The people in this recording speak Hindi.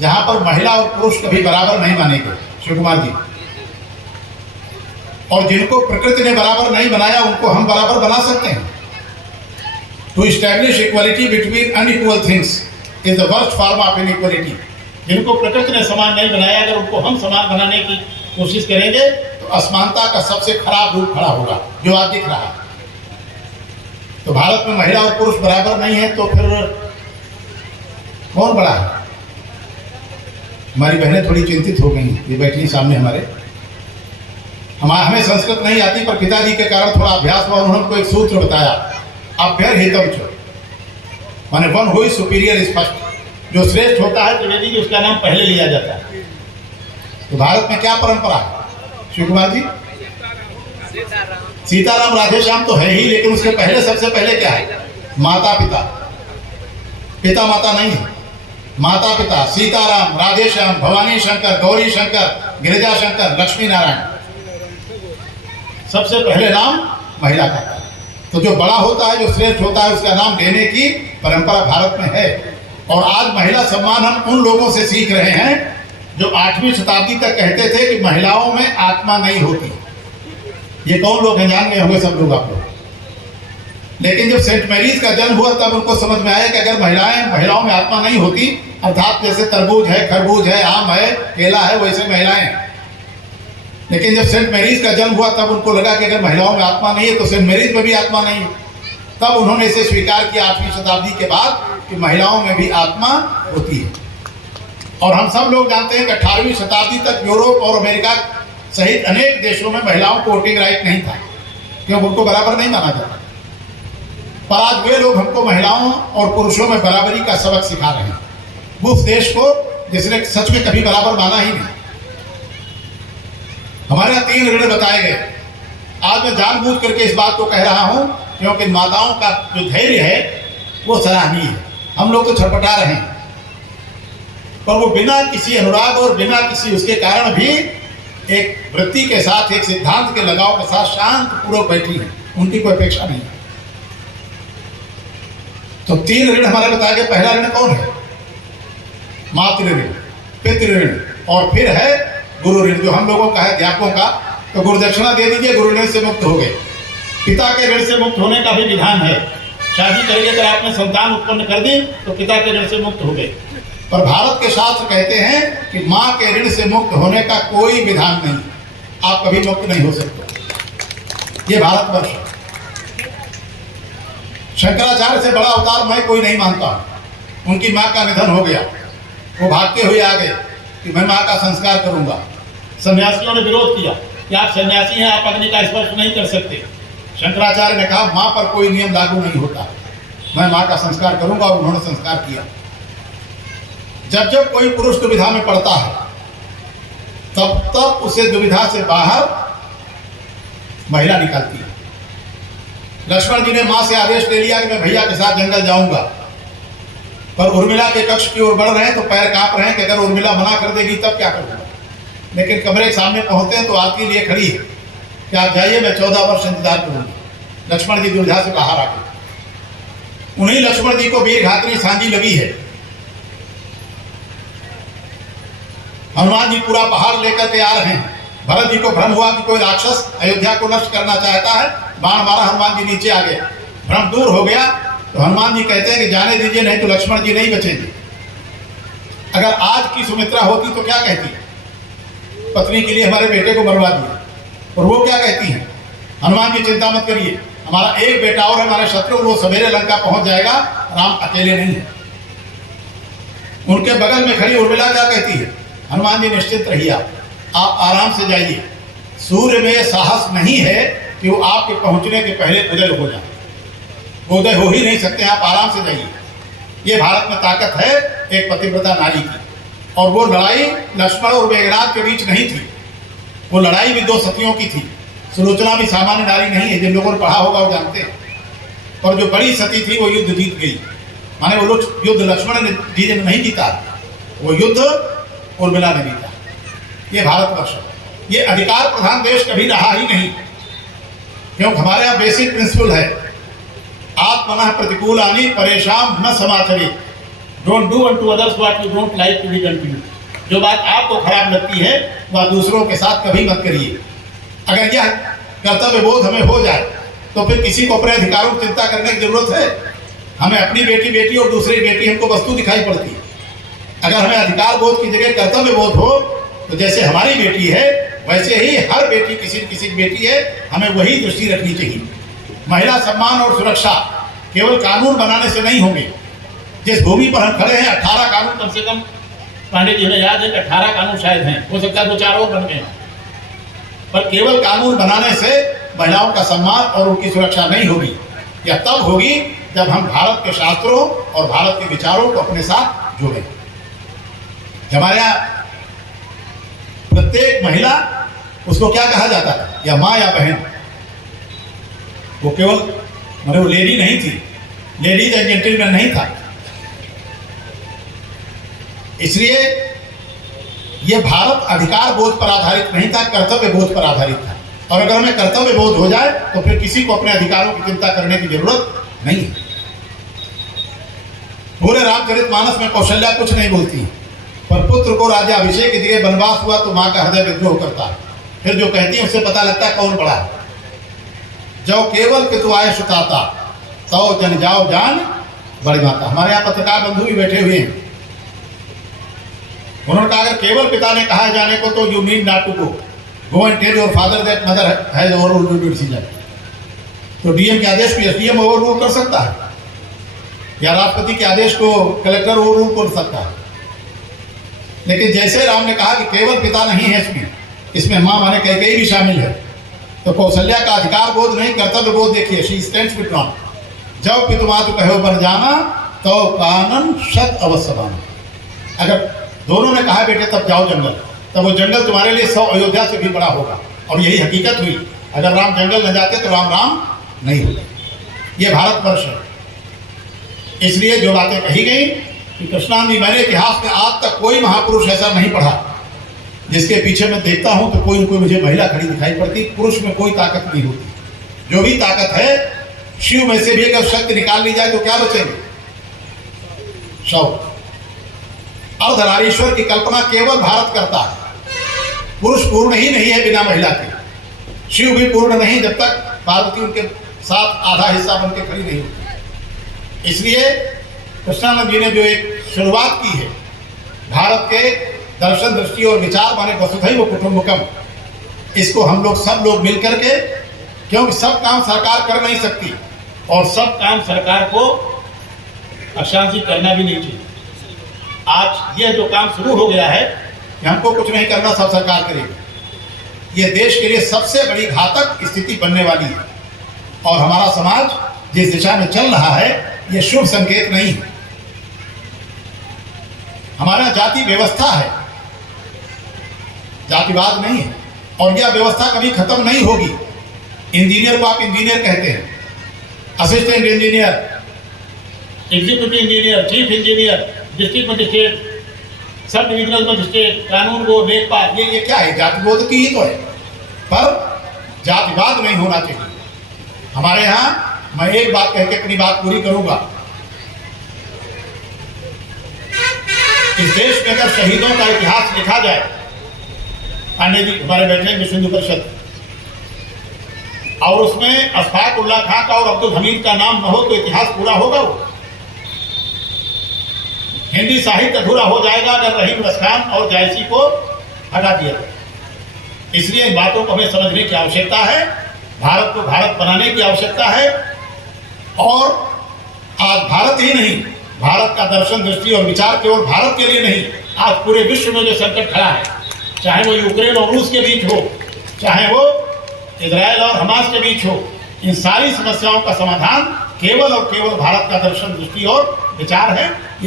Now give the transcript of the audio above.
जहां पर महिला और पुरुष कभी बराबर नहीं मानेंगे शिव कुमार जी, और जिनको प्रकृति ने बराबर नहीं बनाया उनको हम बराबर बना सकते हैं। To establish equality between unequal things is the worst form of inequality. जिनको प्रकृति ने समान नहीं बनाया, अगर उनको हम समान बनाने की कोशिश करेंगे तो असमानता का सबसे खराब रूप खड़ा होगा जो आज दिख रहा है। तो भारत में महिला और पुरुष बराबर नहीं है तो फिर कौन बड़ा है? हमारी बहनें थोड़ी चिंतित हो गई, ये बैठी सामने हमारे। हमें संस्कृत नहीं आती, पर पिताजी के कारण थोड़ा अभ्यास हुआ, उन्होंने को एक सूत्र बताया, अभ्यर्हितम च, माने one who is superior is first. जो श्रेष्ठ होता है त्रिवेदी जी उसका नाम पहले लिया जाता है। तो भारत में क्या परंपरा है शिव कुमार जी? सीताराम राधे श्याम तो है ही, लेकिन उसके पहले सबसे पहले क्या है? माता पिता। पिता माता नहीं है, माता पिता। सीताराम, राधे श्याम, भवानी शंकर, गौरी शंकर, गिरिजा शंकर, लक्ष्मी नारायण, सबसे पहले नाम महिला का है। तो जो बड़ा होता है, जो श्रेष्ठ होता है, उसका नाम देने की परंपरा भारत में है। और आज महिला सम्मान हम उन लोगों से सीख रहे हैं जो 8वीं शताब्दी तक कहते थे कि महिलाओं में आत्मा नहीं होती। ये कौन लोग हैं? जान गए होंगे सब लोग, आप लोग। लेकिन जब सेंट मैरीज का जन्म हुआ तब उनको समझ में आया कि अगर महिलाओं में आत्मा नहीं होती, अर्थात जैसे तरबूज है, खरबूज है, आम है, केला है, वैसे महिलाएं हैं। लेकिन जब सेंट मैरीज का जन्म हुआ तब उनको लगा कि अगर महिलाओं में आत्मा नहीं है तो सेंट मैरीज में भी आत्मा नहीं है। तब उन्होंने इसे स्वीकार किया 8वीं शताब्दी के बाद कि महिलाओं में भी आत्मा होती है। और हम सब लोग जानते हैं कि 18वीं शताब्दी तक यूरोप और अमेरिका सहित अनेक देशों में महिलाओं को वोटिंग राइट नहीं था, क्योंकि उनको बराबर नहीं माना जाता। पर आज वे लोग हमको महिलाओं और पुरुषों में बराबरी का सबक सिखा रहे हैं, उस देश को जिसने सच में कभी बराबर माना ही नहीं। हमारे यहाँ 3 ऋण बताए गए। आज मैं जानबूझ करके इस बात को कह रहा हूं क्योंकि माताओं का जो धैर्य है वो सराहनीय है। हम लोग तो छटपटा रहे हैं, पर वो बिना किसी अनुराग और बिना किसी उसके कारण भी एक वृत्ति के साथ, एक सिद्धांत के लगाव के साथ शांत पूर्वक बैठी है, उनकी कोई अपेक्षा नहीं है। तो 3 ऋण हमारे बताए गए। पहला ऋण कौन है? मातृ ऋण, पितृ ऋण, और फिर है गुरु ऋण, जो हम लोगों का है अध्यापकों का। तो गुरु दक्षिणा दे दीजिए, गुरु ऋण से मुक्त हो गए। पिता के ऋण से मुक्त होने का भी विधान है। शादी करके अगर आपने संतान उत्पन्न कर दी तो पिता के ऋण से मुक्त हो गए। पर भारत के शास्त्र कहते हैं कि माँ के ऋण से मुक्त होने का कोई विधान नहीं, आप कभी मुक्त नहीं हो सकते। ये भारतवर्ष है। शंकराचार्य से बड़ा अवतार मैं कोई नहीं मानता। उनकी माँ का निधन हो गया, वो भागते हुए आ गए कि मैं माँ का संस्कार करूंगा। सन्यासियों ने विरोध किया कि आप सन्यासी हैं, आप अग्नि का स्पर्श नहीं कर सकते। शंकराचार्य ने कहा माँ पर कोई नियम लागू नहीं होता, मैं माँ का संस्कार करूंगा, और उन्होंने संस्कार किया। जब जब कोई पुरुष दुविधा में पड़ता है तब तब उसे दुविधा से बाहर महिला निकालती है। लक्ष्मण जी ने माँ से आदेश ले लिया कि मैं भैया के साथ जंगल जाऊंगा, पर उर्मिला के कक्ष की ओर बढ़ रहे हैं तो पैर कांप रहे हैं कि अगर उर्मिला मना कर देगी तब क्या करूंगा। लेकिन कमरे के सामने पहुंचते हैं तो आपके लिए खड़ी है कि आप जाइए, मैं 14 वर्ष इंतजार करूंगी। लक्ष्मण जी दुविधा से बाहर आ गए। उन्हीं लक्ष्मण जी को वीरघात्री सांझी लगी है। हनुमान जी पूरा पहाड़ लेकर के आ रहे हैं। भरत जी को भ्रम हुआ कि कोई राक्षस अयोध्या को नष्ट करना चाहता है, बाण मारा, हनुमान जी नीचे आ गए। भ्रम दूर हो गया तो हनुमान जी कहते हैं कि जाने दीजिए, नहीं तो लक्ष्मण जी नहीं बचेंगे। अगर आज की सुमित्रा होती तो क्या कहती? पत्नी के लिए हमारे बेटे को मरवा दिया। और वो क्या कहती हैं? हनुमान जी चिंता मत करिए, हमारा एक बेटा और है, हमारे शत्रु, वो सवेरे लंका पहुंच जाएगा, राम अकेले नहीं है। उनके बगल में खड़ी उर्मिला क्या कहती है? हनुमान जी निश्चित रहिए, आप आराम से जाइए। सूर्य में साहस नहीं है कि वो आपके पहुंचने के पहले उदय हो जाए, वो उदय हो ही नहीं सकते, आप आराम से जाइए। ये भारत में ताकत है एक पतिव्रता नारी की। और वो लड़ाई लक्ष्मण और मेघनाद के बीच नहीं थी, वो लड़ाई भी 2 सतियों की थी। सुलोचना भी सामान्य नारी नहीं है, जिन लोगों ने पढ़ा होगा वो जानते हैं। और जो बड़ी सती थी वो युद्ध जीत गई, माने वो लोग युद्ध लक्ष्मण जी ने नहीं जीता, वो युद्ध उर्मिला ने जीता। ये भारतवर्ष, ये अधिकार प्रधान देश कभी रहा ही नहीं, क्योंकि हमारे यहाँ बेसिक प्रिंसिपल है, आत्मनः प्रतिकूलानि परेशान न समाचरित। Don't do unto others what you don't like to be done to you. जो बात आपको खराब लगती है वह दूसरों के साथ कभी मत करिए। अगर यह कर्तव्य बोध हमें हो जाए तो फिर किसी को अपने अधिकारों की चिंता करने की जरूरत है? हमें अपनी बेटी बेटी और दूसरी बेटी हमको वस्तु दिखाई पड़ती है। अगर हमें अधिकार बोध की जगह कर्तव्य बोध हो तो जैसे हमारी बेटी है वैसे ही हर बेटी किसी न किसी की बेटी है, हमें वही दृष्टि रखनी चाहिए। महिला सम्मान और सुरक्षा केवल कानून बनाने से नहीं होंगे। जिस भूमि पर हम खड़े हैं 18 कानून कम से कम, पांडे जी हमें याद है कि 18 कानून शायद हैं, हो सकता है 2-4 और बन गए, पर केवल कानून बनाने से महिलाओं का सम्मान और उनकी सुरक्षा नहीं होगी। यह तब होगी जब हम भारत के शास्त्रों और भारत के विचारों को अपने साथ जोड़ें। हमारे यहाँ प्रत्येक महिला, उसको क्या कहा जाता है, या माँ या बहन, वो केवल वो लेडी नहीं थी, लेडीज एंड जेंटलमैन नहीं था। इसलिए यह भारत अधिकार बोध पर आधारित नहीं था, कर्तव्य बोध पर आधारित था। और अगर हमें कर्तव्य बोध हो जाए तो फिर किसी को अपने अधिकारों की चिंता करने की जरूरत नहीं है। पूरे रामचरितमानस में कौशल्या कुछ नहीं बोलती, पर पुत्र को राजा अभिषेक के दिए वनवास हुआ तो मां का हृदय विद्रोह करता है। फिर जो कहती है उससे पता लगता है कौन बड़ा है। जो केवल पितु आए सुताता तो जन जाओ जान बड़ी माता। हमारे यहाँ पत्रकार बंधु भी बैठे हुए हैं, उन्होंने कहा अगर केवल पिता ने कहा जाने को तो you need not to go and tell your father that mother has overruled decision. तो डीएम के आदेश को एसडीएम ओवररूल कर सकता है, या राष्ट्रपति के आदेश को कलेक्टर ओवररूल कर सकता है। लेकिन जैसे राम ने कहा कि केवल पिता नहीं है इसमें मां माने कैकेयी भी शामिल है, तो कौशल्या का अधिकार बोध नहीं कर्तव्य बोध देखिए। शी स्टैंड्स बिटवीन, जब पितुमातु कहो बन जाना तो कानन शत अवश्य बाना। अगर दोनों ने कहा बेटे तब जाओ जंगल, तब वो जंगल तुम्हारे लिए 100 अयोध्या से भी बड़ा होगा। और यही हकीकत हुई। अगर राम जंगल न जाते तो राम राम नहीं होते। ये भारतवर्ष है। इसलिए जो बातें कही गई कि कृष्णानंद, मैंने इतिहास में आज तक कोई महापुरुष ऐसा नहीं पढ़ा जिसके पीछे मैं देखता हूं तो कोई न कोई मुझे महिला खड़ी दिखाई पड़ती। पुरुष में कोई ताकत नहीं होती। जो भी ताकत है शिव में से भी अगर शक्ति निकाल ली जाए तो क्या बचेंगे? शव। अर्धनारीश्वर की कल्पना केवल भारत करता है। पुरुष पूर्ण ही नहीं है बिना महिला के। शिव भी पूर्ण नहीं जब तक पार्वती उनके साथ आधा हिस्सा बनकर खड़ी नहीं होती। इसलिए कृष्णानंद जी ने जो एक शुरुआत की है भारत के दर्शन दृष्टि और विचार माने वसुधैव कुटुंबकम, इसको हम लोग सब लोग मिलकर के, क्योंकि सब काम सरकार कर नहीं सकती और सब काम सरकार को अशांति करना भी नहीं चाहिए। आज यह जो काम शुरू हो गया है कि हमको कुछ नहीं करना, सब सरकार करेगी, ये देश के लिए सबसे बड़ी घातक स्थिति बनने वाली है। और हमारा समाज जिस दिशा में चल रहा है यह शुभ संकेत नहीं है। हमारा जाति व्यवस्था है, जातिवाद नहीं है, और यह व्यवस्था कभी खत्म नहीं होगी। इंजीनियर को आप इंजीनियर कहते हैं, assistant engineer, executive engineer, chief engineer, district magistrate, sub divisional magistrate, कानून को लेखपाल, ये क्या है? जातिवाद की ही तो है, पर जातिवाद नहीं होना चाहिए। हमारे यहाँ मैं एक बात कह के अपनी बात पूरी करूंगा। इस देश में अगर शहीदों का इतिहास लिखा जाए, पांडे जी हमारे बैठे हैं विश्व हिंदू परिषद, और उसमें अशफाक उल्लाह खां का और अब्दुल हमीद का नाम न हो तो इतिहास पूरा होगा? वो हिंदी साहित्य अधूरा हो जाएगा अगर रहीम रसखान और जायसी को हटा दिया जाए। इसलिए इन बातों को हमें समझने की आवश्यकता है, भारत को भारत बनाने की आवश्यकता है। और आज भारत ही नहीं, भारत का दर्शन दृष्टि और विचार केवल भारत के लिए नहीं, आज पूरे विश्व में जो संकट खड़ा है, चाहे वो यूक्रेन और रूस के बीच हो, चाहे वो इजराइल और हमास के बीच हो, इन सारी समस्याओं का समाधान केवल और केवल भारत का दर्शन दृष्टि और विचार है।